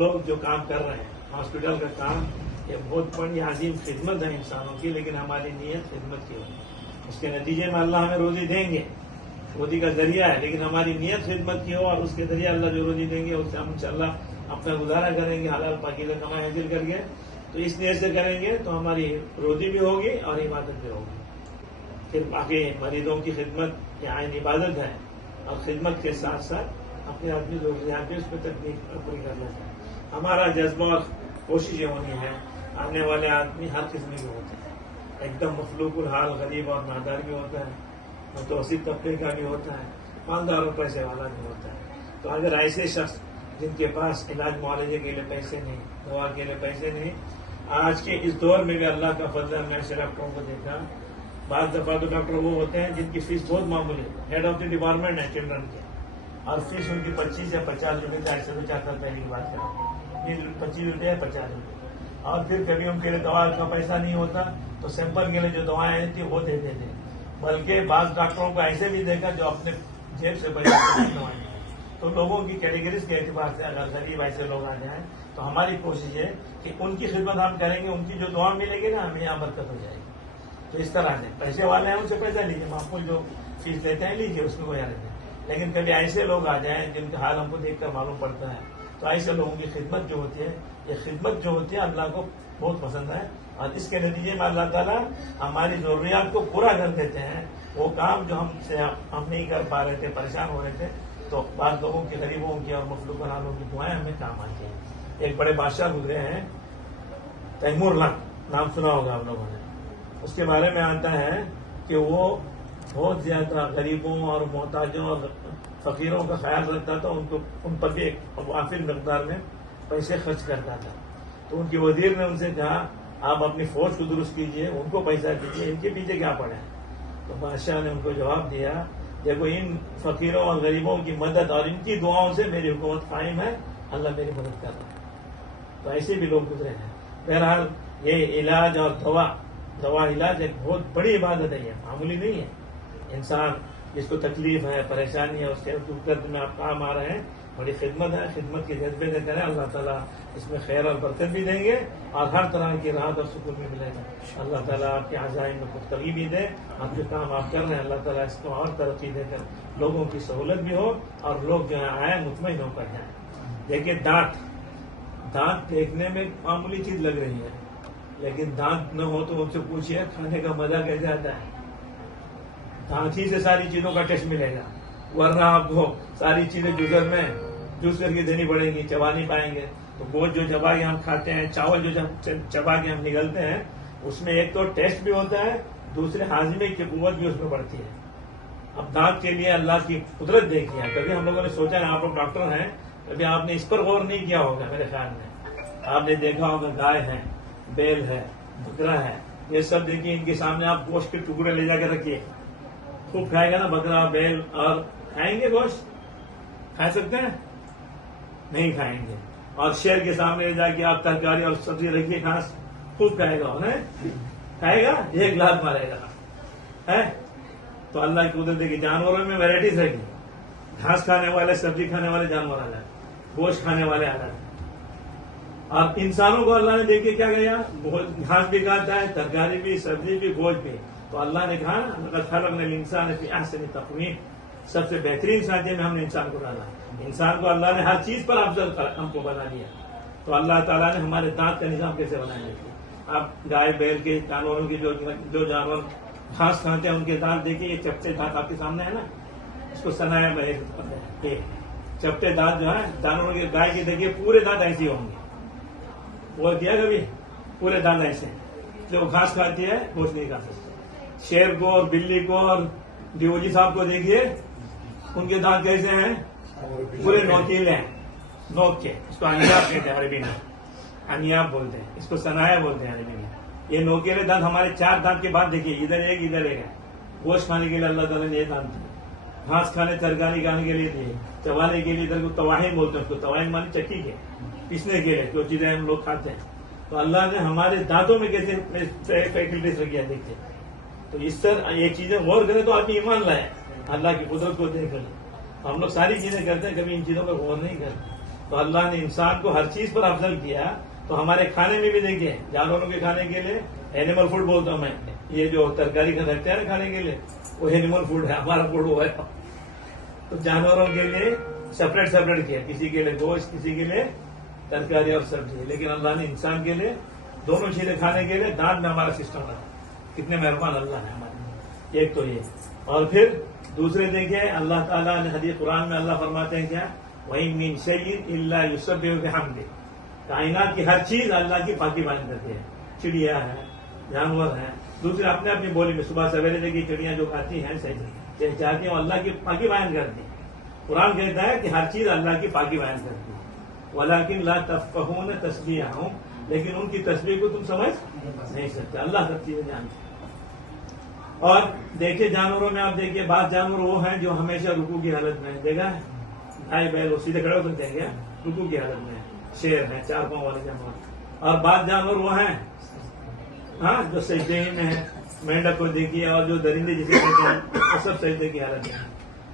لوگ جو کام کر رہے ہیں ہاسپٹل کا کام، یہ بہت بڑی عظیم خدمت ہے انسانوں کی، لیکن ہماری نیت خدمت کی ہوگی، اس کے نتیجے میں اللہ ہمیں روزی دیں گے، روزی کا ذریعہ ہے، لیکن ہماری نیت خدمت کی ہو اور اس کے ذریعے اللہ جو روزی دیں گے اس سے ہم انشاءاللہ اپنا گزارا کریں گے، حلال پاکیزہ کمائی حاصل کر کے، تو اس نیت سے کریں گے تو ہماری روزی بھی ہوگی اور عبادت بھی ہوگی۔ پھر باقی مریضوں کی خدمت یہ عین عبادت ہے، اور خدمت کے ساتھ ساتھ اپنے آدمی ضروریات بھی اس پہ تکلیف پوری کرنا چاہیے۔ ہمارا جذبہ اور کوشش یہ ہونی ہے، آنے والے آدمی ہر قسم کے ہوتے ہیں، ایک دم مخلوق الحال غریب اور نادار بھی ہوتا ہے، متوسط طبقے کا بھی ہوتا ہے، مالدار اور پیسے والا بھی ہوتا ہے۔ تو اگر ایسے شخص جن کے پاس علاج معالجے کے لیے پیسے نہیں، دوا کے لیے پیسے نہیں، آج کے اس دور میں بھی اللہ کا فضل ہے، میں ایسے ڈاکٹروں کو دیکھا، بعض دفعہ تو ڈاکٹر وہ ہوتے ہیں جن کی فیس بہت معمولی ہے، ہیڈ آف دی ڈپارٹمنٹ ہے چلڈرن کے، اور فیس ان کی 25 یا 50 روپے، 400 سے 4 سال پہلے کی بات کریں، 25 روپے یا 50 روپے، اور پھر کبھی ان کے لیے دوا کا پیسہ نہیں ہوتا تو سیمپل کے لیے جو دوائیں تھیں وہ دیتے تھے، بلکہ بعض ڈاکٹروں کو ایسے بھی دیکھا جو اپنے جیب سے پیسہ دوائیں۔ تو لوگوں کی کیٹیگریز کے اعتبار سے اگر غریب ایسے لوگ آ جائیں تو ہماری کوشش ہے کہ ان کی خدمت ہم کریں گے، ان کی جو دعا ملے گی نا ہمیں یہاں برکت ہو جائے گی۔ تو اس طرح سے پیسے والے ہیں ان سے پیسہ لیجیے، معقول جو فیس لیتے ہیں لیجیے، اس میں کوئی حرج نہیں، لیکن کبھی ایسے لوگ آ جائیں جن کا حال ہم کو دیکھ کر معلوم پڑتا ہے، تو ایسے لوگوں کی خدمت جو ہوتی ہے، یہ خدمت جو ہوتی ہے اللہ کو بہت پسند ہے، اور اس کے نتیجے میں اللہ تعالیٰ ہماری ضروریات کو پورا کر دیتے ہیں۔ وہ کام جو ہم نہیں کر پا رہے تھے، پریشان ہو رہے تھے، تو بعض لوگوں کی، غریبوں کی اور مخلوق حالوں کی دعائیں ہمیں کام آتی ہیں۔ ایک بڑے بادشاہ گزرے ہیں، تیمور لنگ، نام سنا ہوگا آپ لوگوں نے، اس کے بارے میں آتا ہے کہ وہ بہت زیادہ غریبوں اور محتاجوں اور فقیروں کا خیال رکھتا تھا، ان پر بھی ایک وافر مقدار میں پیسے خرچ کرتا تھا۔ تو ان کے وزیر نے ان سے کہا آپ اپنی فوج کو درست کیجئے، ان کو پیسہ دیجیے، ان کے پیچھے کیا پڑے ہیں؟ تو بادشاہ نے ان کو جواب دیا، دیکھو ان فقیروں اور غریبوں کی مدد اور ان کی دعاؤں سے میری حکومت قائم ہے، اللہ میری مدد کر رہا ہے۔ تو ایسے بھی لوگ گزرے ہیں۔ بہرحال یہ علاج اور دوا علاج ایک بہت بڑی عبادت ہے، یہ معمولی نہیں ہے۔ انسان جس کو تکلیف ہے، پریشانی ہے، اس کے دکھ میں آپ کام آ رہے ہیں، بڑی خدمت ہے، خدمت کے جذبے سے کریں، اللہ تعالیٰ اس میں خیر اور برکت بھی دیں گے اور ہر طرح کی راحت اور سکون بھی ملے گا۔ اللہ تعالیٰ آپ کے عزائم میں پختگی بھی دے، آپ جو کام آپ کر رہے ہیں اللہ تعالیٰ اس کو اور ترقی دے کر لوگوں کی سہولت بھی ہو اور لوگ جو ہے آئیں مطمئن ہو کر جائیں۔ دیکھیے دانت دیکھنے میں معمولی چیز لگ رہی ہے، لیکن دانت نہ ہو تو ان سے پوچھئے کھانے کا مزہ کیسے آتا ہے؟ دانت ہی سے ساری چیزوں کا ٹیسٹ ملے گا، ورنہ آپ کو ساری چیزیں جوس کر کے دینی پڑیں گی، چبا نہیں پائیں گے۔ تو گوشت جو چبا کے ہم کھاتے ہیں، چاول جو چبا کے ہم نگلتے ہیں، اس میں ایک تو ٹیسٹ بھی ہوتا ہے، دوسرے ہاضمے کی قوت بھی اس میں بڑھتی ہے۔ اب دانت کے لیے اللہ کی قدرت دیکھی ہے، کبھی ہم لوگوں نے سوچا ہے، آپ لوگ ڈاکٹر ہیں، کبھی آپ نے اس پر غور نہیں کیا ہوگا، میرے خیال میں آپ نے دیکھا ہوگا گائے ہے، بیل ہے، بکرا ہے، یہ سب دیکھیے، ان کے سامنے آپ گوشت کے ٹکڑے لے جا کے رکھیے، خوب کھائے گا نا بکرا بیل، اور کھائیں گے گوشت؟ کھا سکتے ہیں؟ نہیں کھائیں گے۔ اور شیر کے سامنے لے جا کے آپ ترکاری اور سبزی رکھیے، گھاس خوب کھائے گا، کھائے گا، ایک لات مارے گا ہے۔ تو اللہ کی قدرت ہے کہ جانوروں میں ویرائٹیز ہے، گھاس کھانے والے، سبزی کھانے والے جانور الگ، گوشت کھانے والے الگ، اور انسانوں کو اللہ نے دیکھے کیا کیا، گھاس بھی کھاتا ہے، ترکاری بھی، سبزی بھی، گوشت بھی۔ تو اللہ نے کہا لقد خلقنا الانسان فی احسن تقویم، سب سے بہترین سانچے میں ہم نے انسان کو ڈالا۔ انسان کو اللہ نے ہر چیز پر افضل ہم کو بنا دیا۔ تو اللہ تعالیٰ نے ہمارے دانت کا نظام کیسے بنایا ہے؟ آپ گائے بیل کے جانوروں کی جو جانور گھاس کھاتے ہیں ان کے دانت دیکھیے، یہ چپٹے دانت آپ کے سامنے ہے نا، اس کو سنایا یہ چپٹے دانت جو ہے جانوروں کے، گائے کے دیکھیے پورے دانت ایسے ہوں گے، وہ کیا کبھی پورے دانت ایسے، جو گھاس کھاتی ہے گوشت نہیں کھا سکتے۔ شیر کو اور بلی کو اور دیوجی صاحب کو دیکھیے، ان کے دانت کیسے ہیں؟ پورے نوکیلے ہیں، نوک کے، اس کو انیاب کہتے ہیں عربی میں، انیاب بولتے ہیں، اس کو سنایا بولتے ہیں عربی میں۔ یہ نوکیلے دانت ہمارے 4 دانت کے بعد دیکھیے، ادھر ایک ادھر ایک ہے۔ گوشت کھانے کے لیے اللہ تعالیٰ نے یہ دانت دیے، گھاس کھانے ترکاری کھانے کے لیے دیے، چبانے کے لیے ادھر کو تواہن بولتے ہیں، اس کو تواہن مانی چکی کے پیسنے کے لیے جو چیزیں ہم لوگ کھاتے ہیں۔ تو اللہ نے ہمارے دانتوں میں کیسے فیکلٹیز رکھی ہے دیکھتے ہیں۔ تو اس طرح یہ چیزیں غور کریں تو آدمی ایمان لائے اللہ کی قدرت کو دیکھ کر۔ ہم لوگ ساری چیزیں کرتے ہیں، کبھی ان چیزوں پر غور نہیں کرتے۔ تو اللہ نے انسان کو ہر چیز پر افضل کیا، تو ہمارے کھانے میں بھی دیکھیے، جانوروں کے کھانے کے لیے اینیمل فوڈ بولتا ہوں میں، یہ جو ترکاری کا رکھتے ہیں نا کھانے کے لیے وہ اینیمل فوڈ ہے، ہمارا فوڈ وہ ہے۔ تو جانوروں کے لیے سپریٹ کیا، کسی کے لیے گوشت، کسی کے لیے ترکاری اور سبزی، لیکن اللہ نے انسان کے لیے دونوں چیزیں کھانے کے لیے دانت میں ہمارا سسٹم رکھا۔ کتنے مہربان اللہ ہے ہمارے، ایک تو یہ، اور پھر دوسرے دیکھیے اللہ تعالیٰ نے حدیث قرآن میں اللہ فرماتے ہیں کیا، وَإِن مِّن شَيْءٍ إِلَّا يُسَبِّحُ بِحَمْدِهِ، کائنات کی ہر چیز اللہ کی پاکی بیان کرتی ہے، چڑیا ہے، جانور ہیں، دوسرے اپنے اپنی بولی میں صبح سویرے دیکھیے چڑیاں جو کھاتی ہیں چاہتی ہیں وہ اللہ کی پاکی بیان کرتی ہیں۔ قرآن کہتا ہے کہ ہر چیز اللہ کی پاکی بیان کرتی ہے، وَلَٰكِن لَا تَفْقَهُونَ تَسْبِيحَهُمْ، لیکن ان کی تسبیح کو تم سمجھ نہیں سکتے، اللہ سب چیزیں جانتے ہیں۔ اور دیکھیے جانوروں میں آپ دیکھیے بعض جانور وہ ہیں جو ہمیشہ رکوع کی حالت میں، دیکھا ہے گائے بیل وہ سیدھے کھڑے ہو سکتے ہیں کیا، رکوع کی حالت میں، شیر ہیں، 4 پاؤں والے جانور، اور بعض جانور وہ ہیں ہاں جو سجدے ہی میں ہے، مینڈک کو دیکھیے اور جو درندے جسے کہتے ہیں وہ سب سجدے کی حالت میں،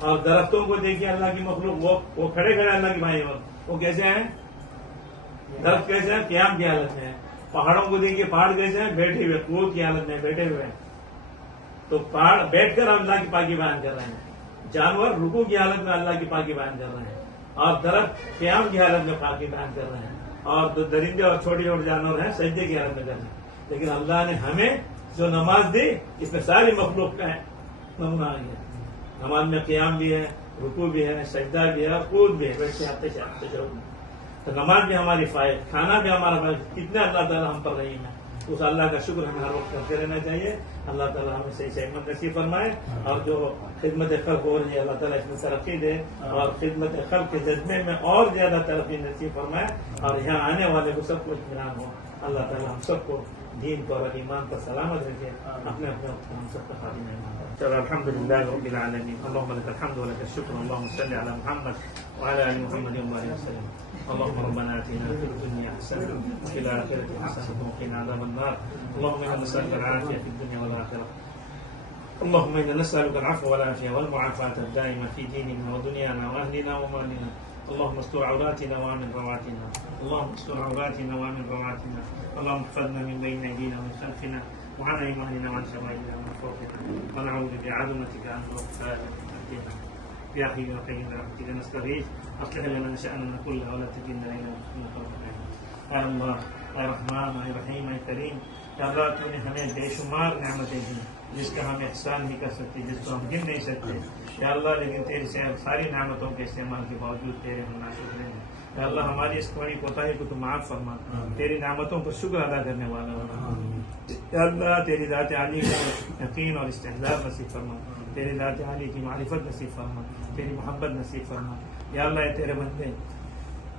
اور درختوں کو دیکھیے اللہ کی مخلوق وہ کھڑے اللہ کی بھائی، وہ کیسے ہیں، درخت کیسے ہیں، قیام کی حالت میں ہے۔ پہاڑوں کو دیکھیے پہاڑ کیسے ہیں، بیٹھے ہوئے، قوت کی حالت میں بیٹھے ہوئے ہیں۔ تو پہاڑ بیٹھ کر اللہ کی پاکی بیان کر رہے ہیں، جانور رکوع کی حالت میں اللہ کی پاکی بیان کر رہے ہیں، اور درخت قیام کی حالت میں پاکی بیان کر رہے ہیں، اور درندے اور چھوٹے چھوٹے جانور ہیں سجدے کی حالت میں کر رہے ہیں۔ لیکن اللہ نے ہمیں جو نماز دی اس میں ساری مخلوق کا نمونہ آ گیا، نماز میں قیام بھی ہے، رکوع بھی ہے، سجدہ بھی ہے، قوت بھی ہے، بیٹھتے آتے تو نماز بھی ہماری فائد، کھانا بھی ہمارا فائد، کتنے اللہ تعالیٰ ہم پر رحیم ہے، اس اللہ کا شکر ہمیں ہر وقت کرتے رہنا چاہیے۔ اللہ تعالیٰ ہمیں صحیح صحت نصیب فرمائے، اور جو خدمت خلق ہو رہی ہے اللہ تعالیٰ اس میں ترقی دے، اور خدمت خلق کے جذبے میں اور زیادہ ترقی نصیب فرمائے، اور یہاں آنے والے کو سب کو اطمینان ہو۔ اللہ تعالیٰ ہم سب کو دین کو اور ایمان پر سلامت رکھے، اپنے ہم سب کا خاتمہ ایمان پر۔ چلو الحمد للہ رب العالمین، اللهم لك الحمد ولك الشكر، اللهم صل على محمد وعلى ال محمد وبارك وسلم۔ اللهم ربنا آتنا في الدنيا حسنة وفي الآخرة حسنة وقنا عذاب النار، اللهم إنا نسألك العافية في الدنيا والآخرة، اللهم إنا نسألك العفو والعافية والمعافاة الدائمة في ديننا ودنيانا وأهلنا ومالنا، اللهم استر عوراتنا وامن رواتنا، اللهم استر عوراتنا وامن رواتنا، اللهم احفظنا من بين أيدينا ومن خلفنا وعن أيماننا وعن شمائلنا ومن فوقنا، ونعوذ بعظمتك أن نغتال من تحتنا، يا حي يا قيوم برحمتك نستغيث، أصلح لنا شأننا كله ولا تكلنا إلى أنفسنا طرفة عين۔ اے اللہ، اے رحمان، اے رحیم، اے کریم، یا اللہ تو نے ہمیں بے شمار نعمتیں دی جس کا ہم احسان نہیں کر سکتے، جس کو ہم گن نہیں سکتے یا اللہ، لیکن تیری ساری نعمتوں کے استعمال کے باوجود تیرے ہم ناشکر ہیں۔ یا اللہ ہماری اس بڑی کوتاہی کو تو معاف فرما، تیری نعمتوں پر شکر ادا کرنے والا بنا۔ یا اللہ تیری ذات عالی کا یقین اور استحضار نصیب فرما، تیری ذات عالی کی معرفت نصیب فرما، تیری محبت نصیب فرما۔ یا اللہ اے تیرے بندے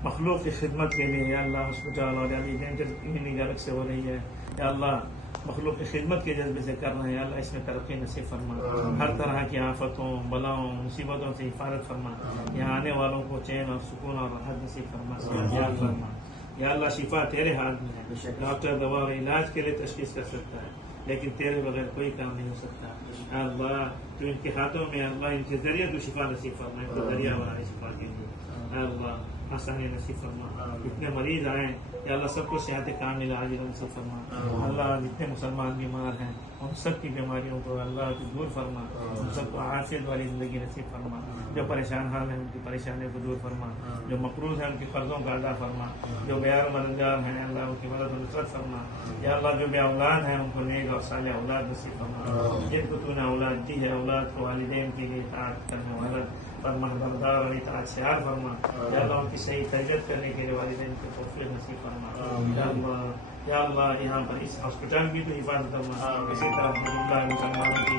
مخلوق کی خدمت کے لیے یا اللہ ہسپتال اور الگ سے ہو رہی ہے، یا اللہ مخلوق کی خدمت کے جذبے سے کر رہے ہیں، یا اللہ اس میں ترقی نصیب فرما، ہر طرح کی آفتوں بلاؤں مصیبتوں سے حفاظت فرما، یہاں آنے والوں کو چین اور سکون اور راحت نصیب فرما، یاد فرما۔ یا اللہ شفا تیرے ہاتھ میں ہے، ڈاکٹر دوا اور علاج کے لیے تشخیص کر سکتا ہے لیکن تیرے بغیر کوئی کام نہیں ہو سکتا۔ یا اللہ تو ان کے ہاتھوں میں، اللہ ان کے ذریعے تو شفا نصیب فرما، ان کو ذریعہ بنا شفا کے لیے، یا اللہ آسانی نصیب فرما۔ جتنے مریض آئیں یا اللہ سب کو صحت کامل عاجل نصیب فرما۔ اللہ جتنے مسلمان بیمار ہیں ان سب کی بیماریوں کو اللہ کو دور فرما، ان سب کو عافیت والی زندگی نصیب فرما، جو پریشان حال ہیں ان کی پریشانیوں کو دور فرما، جو مقروض ہیں ان کے قرضوں کا ادا فرما، جو غیر مددگار ہیں اللہ ان کی مدد و نصرت فرما۔ یا اللہ جو بے اولاد ہیں ان کو نیک اور صالح اولاد نصیب فرما، جن کو تو نے اولاد دی ہے اولاد کو والدین کے لیے اطاعت کرنے والا فرمانبردار اور اطاعت شعار فرما۔ یا اللہ ان کی صحیح تربیت کرنے کے لیے والدین کو توفیق نصیب فرما۔ یا اللہ یہاں پر اس ہاسپٹل کی تو حفاظت فرما، اسی طرح مسلمانوں کی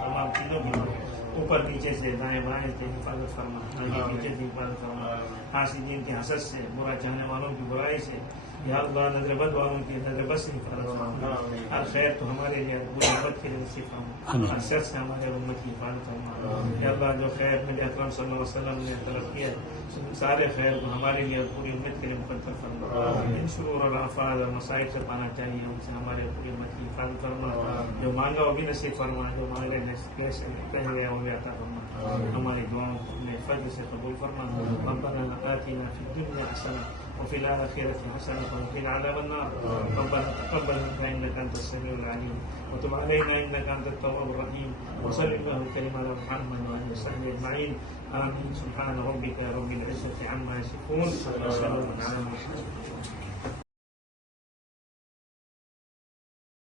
تمام چیزوں کی اوپر نیچے سے دائیں بائیں سے حفاظت فرما، نیچے سے حفاظت فرما، حاسدین کی حسد سے، برا چاہنے والوں کی برائی سے، یا اللہ نظر بد والوں کی نظر بد سے حفاظت فرما۔ ہر خیر تو ہمارے لیے بری بد کے لیے نصیب فرما، ہر شر سے ہمارے امت کی حفاظت فرما۔ یا اللہ جو خیر نبی اکرم صلی اللہ علیہ وسلم نے طلب کیا سارے خیر کو ہمارے لیے اور پوری امت کے لیے مقدر فرما۔ ان شرور اور آفات اور مصائب سے پانا چاہیے ان سے ہمارے پوری امت کی حفاظت فرما، جو مانگا وہ بھی نصیب فرما، جو مانگے کہہ گیا وہ بھی عطا فرما۔ ہماری دعاؤں کو فجر سے قبول فرما. ربنا آتنا في الدنيا حسنة وفي الآخرة حسنة وقنا عذاب النار. ربنا تقبل منا إنك أنت السميع العليم وتب علينا إنك أنت التواب الرحيم. وصل اللهم وسلم على محمد وآله وصحبه أجمعين. آمين. سبحان ربك رب العزة عما يصفون وسلام على المرسلين.